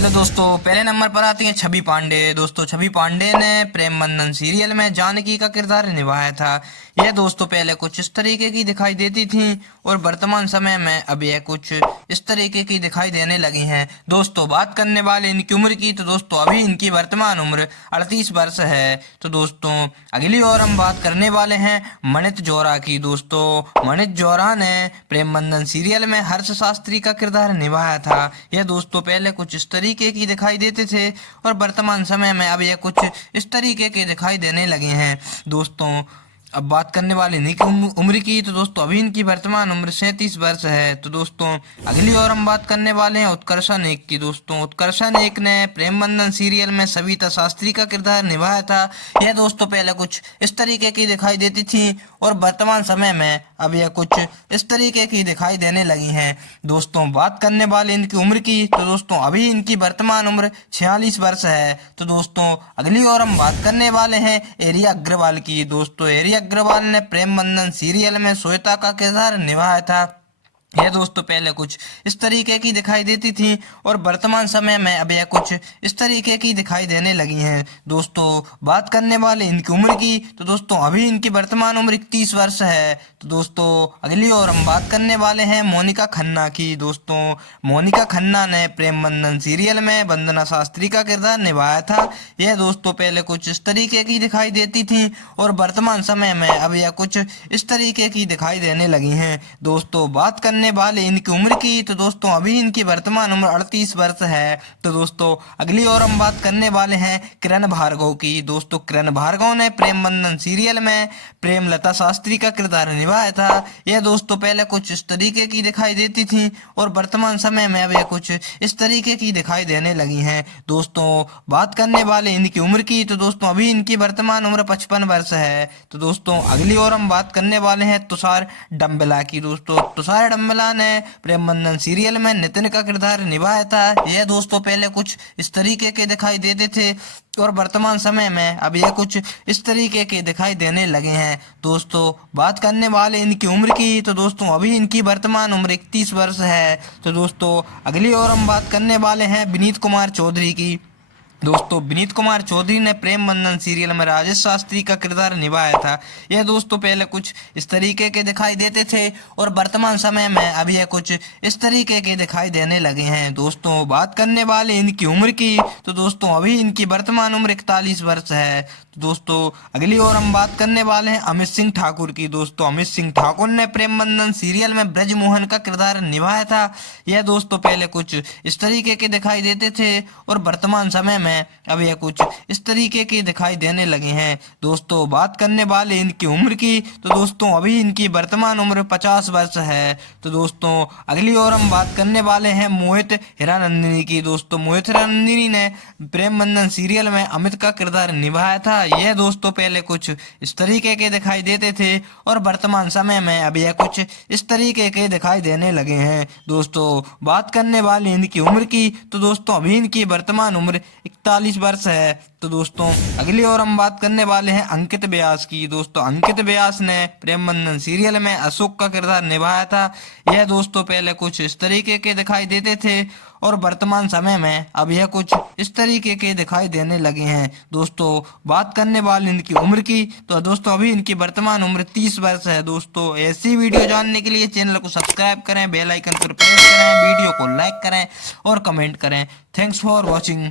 Hello दोस्तों, पहले number पर आती है छवि पांडे। दोस्तों, छवि पांडे ने प्रेम बंधन सीरियल में जानकी का किरदार निभाया था। यह दोस्तों पहले कुछ इस तरीके की दिखाई देती थी और वर्तमान समय में अब यह कुछ इस तरीके की दिखाई देने लगी हैं। दोस्तों, बात करने वाले इनकी उम्र की, तो दोस्तों अभी इनकी वर्तमान उम्र 38 वर्ष है। तो दोस्तों अगली और हम बात करने वाले हैं मणित जौहरा की। दोस्तों, मणित जौहरा ने प्रेम बंधन सीरियल में हर्ष शास्त्री का किरदार निभाया था। यह दोस्तों पहले कुछ इस तरीके की दिखाई देते थे और वर्तमान समय में अब ये कुछ इस तरीके के दिखाई देने लगे हैं। दोस्तों, अब बात करने वाले इन्हीं की उम्र की, तो दोस्तों अभी इनकी वर्तमान उम्र 37 वर्ष है। तो दोस्तों अगली और हम बात करने वाले हैं उत्कर्षा नेक की। दोस्तों, उत्कर्षा नेक ने प्रेम बंधन सीरियल में सविता शास्त्री का किरदार निभाया था। यह दोस्तों पहले कुछ इस तरीके की दिखाई देती थी और वर्तमान समय में अब यह कुछ इस तरीके की दिखाई देने लगी हैं। दोस्तों, बात करने वाले इनकी उम्र की, तो दोस्तों अभी इनकी वर्तमान उम्र 46 वर्ष है। तो दोस्तों अगली और हम बात करने वाले हैं एरिया अग्रवाल की। दोस्तों, एरिया अग्रवाल ने प्रेम बंधन सीरियल में श्वेता का किरदार निभाया था। यह दोस्तों पहले कुछ इस तरीके की दिखाई देती थी और वर्तमान समय में अब यह कुछ इस तरीके की दिखाई देने लगी हैं। दोस्तों, बात करने वाले इनकी उम्र की, तो दोस्तों अभी इनकी वर्तमान उम्र 31 वर्ष है। तो दोस्तों अगली और हम बात करने वाले हैं मोनिका खन्ना की। दोस्तों, मोनिका खन्ना ने प्रेम बंधन सीरियल में वंदना शास्त्री का किरदार निभाया था। यह दोस्तों पहले कुछ इस तरीके की दिखाई देती थी और वर्तमान समय में अब यह कुछ इस तरीके की दिखाई देने लगी हैं। दोस्तों, बात करने वाले इनकी उम्र की, तो दोस्तों अभी इनकी वर्तमान उम्र 38 वर्ष है। तो दोस्तों अगली और हम बात करने वाले हैं किरण भार्गव की। दोस्तों, किरण भार्गव ने प्रेम बंधन सीरियल में प्रेमलता शास्त्री का किरदार निभाया था। यह दोस्तों पहले कुछ इस तरीके की दिखाई देती थी और वर्तमान समय में अब यह कुछ इस तरीके की दिखाई देने लगी हैं। दोस्तों, बात करने वाले इनकी उम्र की, तो दोस्तों अभी इनकी वर्तमान उम्र 55 वर्ष है। तो दोस्तों अगली और हम बात करने वाले हैं तुषार डम्बेला की। दोस्तों, तुषार डम्बेला ने प्रेम बंधन सीरियल में नितिन का किरदार निभाया था। यह दोस्तों पहले कुछ इस तरीके के दिखाई देते थे और वर्तमान समय में अब यह कुछ इस तरीके के दिखाई देने लगे हैं। दोस्तों, बात करने वाले इनकी उम्र की, तो दोस्तों अभी इनकी वर्तमान उम्र 31 वर्ष है। तो दोस्तों अगली और हम बात करने वाले हैं विनीत कुमार चौधरी की। दोस्तों, विनीत कुमार चौधरी ने प्रेम बंधन सीरियल में राजेश शास्त्री का किरदार निभाया था। यह दोस्तों पहले कुछ इस तरीके के दिखाई देते थे और वर्तमान समय में अब यह कुछ इस तरीके के दिखाई देने लगे हैं। दोस्तों, बात करने वाले इनकी उम्र की, तो दोस्तों अभी इनकी वर्तमान उम्र 41 वर्ष है। तो दोस्तों अगली और हम बात करने वाले हैं अमित सिंह ठाकुर की। दोस्तों, अमित सिंह ठाकुर ने प्रेम बंधन सीरियल में ब्रजमोहन का किरदार निभाया था। यह दोस्तों पहले कुछ इस तरीके के दिखाई देते थे और वर्तमान समय में अब यह कुछ इस तरीके के दिखाई देने लगे हैं। दोस्तों, बात करने वाले इनकी उम्र की, तो दोस्तों अभी इनकी वर्तमान उम्र 50 वर्ष है। तो दोस्तों अगली और हम बात करने वाले हैं मोहित हीरानंदिनी की। दोस्तों, मोहित हीरानंदिनी ने प्रेम बंधन सीरियल में अमित का किरदार निभाया था। यह दोस्तों पहले कुछ इस तरीके के दिखाई देते थे और वर्तमान समय में अब यह कुछ इस तरीके के दिखाई देने लगे हैं। दोस्तों, बात करने वाले इनकी उम्र की, तो दोस्तों अभी इनकी वर्तमान उम्र 41 वर्ष है। तो दोस्तों अगली और हम बात करने वाले हैं अंकित व्यास की। दोस्तों, अंकित व्यास ने प्रेम बंधन सीरियल में अशोक का किरदार निभाया था। यह दोस्तों पहले कुछ इस तरीके के दिखाई देते थे और वर्तमान समय में अब यह कुछ इस तरीके के दिखाई देने लगे हैं। दोस्तों, बात करने वाले इनकी उम्र की, तो दोस्तों अभी इनकी वर्तमान उम्र 30 वर्ष है। दोस्तों, ऐसी वीडियो जानने के लिए चैनल को सब्सक्राइब करें, बेल आइकन पर प्रेस करें, वीडियो को लाइक करें और कमेंट करें। Thanks for watching.